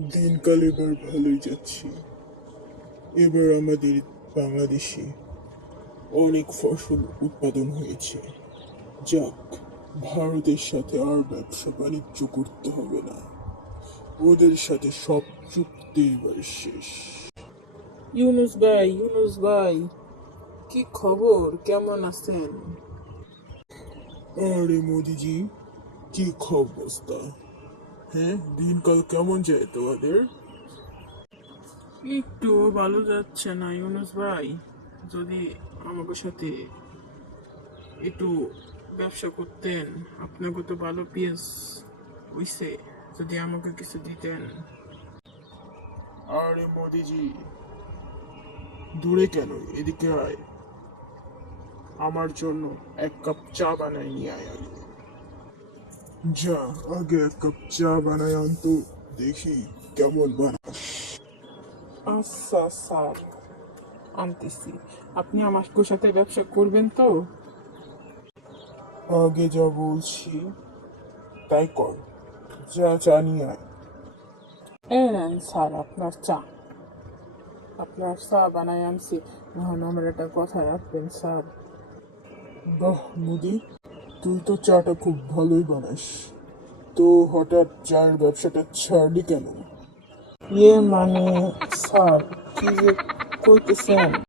দিনকাল এবার ভালোই যাচ্ছে। এবার আমাদের বাংলাদেশে অনেক ফসল উৎপাদন হয়েছে। যাক, ভারতের সাথে আর ব্যবসা বাণিজ্য করতে হবে না। ওদের সাথে সব চুক্তি এবার শেষ। ইউনুস ভাই, কি খবর? কেমন আছেন? আরে মোদিজি, কি অবস্থা? হ্যাঁ, দিনকাল কেমন যায় তোমাদের? একটু ভালো যাচ্ছে না ইউনুস ভাই। যদি আমাকে সাথে একটু ব্যবসা করতেন, আপনাকে তো ভালো পেঁয়াজ হইছে, যদি আমাকে কিছু দিতেন। আরে মোদিজি, দূরে কেন, এদিকে আয়। আমার জন্য এক কাপ চা বানাই নিয়ে আয় আগে। যা, আগে এক কাপ চা বানাই আনতো, দেখি কেমন বানাস। আচ্ছা স্যার, আনতেছি। আপনি আমার সাথে ব্যবসা করবেন তো? আগে যা বলছি তাই কর। যা, চা নিয়ে আয়। এই নেন স্যার আপনার চা বানাই আনছি। এখন আমার একটা কথা রাখবেন স্যার। বাহ মোদি, তুই তো চাটা খুব ভালোই বানাস। তো হঠাৎ চায়ের ব্যবসাটা ছাড়লি কেন? ইয়ে মানে স্যার, কি যে কইতেছেন?